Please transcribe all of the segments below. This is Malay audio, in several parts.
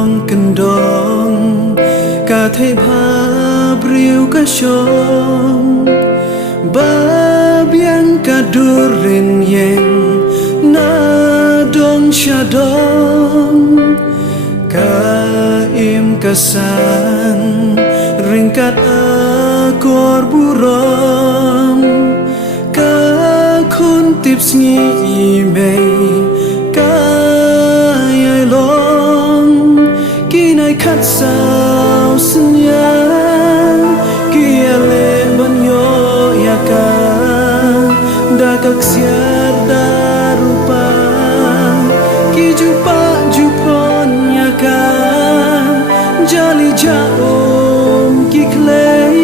dong kendong ka thei pha briu ka shom ba biang ka durin yen na dong shadong ka im kasan ringkat akor buram ka kun tips ngi mei ka ai long kinai khat sao snya kia le ban yo ya ka da kak siar da rupa ki jupon ya ka jali jaom ki klei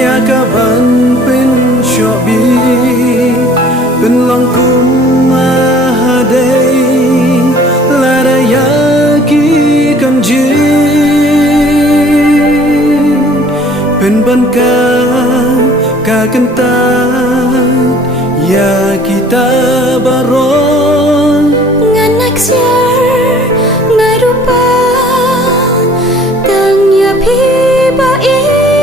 ya ka ban pen shobi pen long kum mahadei lara ya ki kan ji pen ban ka kenta ya kita baron nganak sia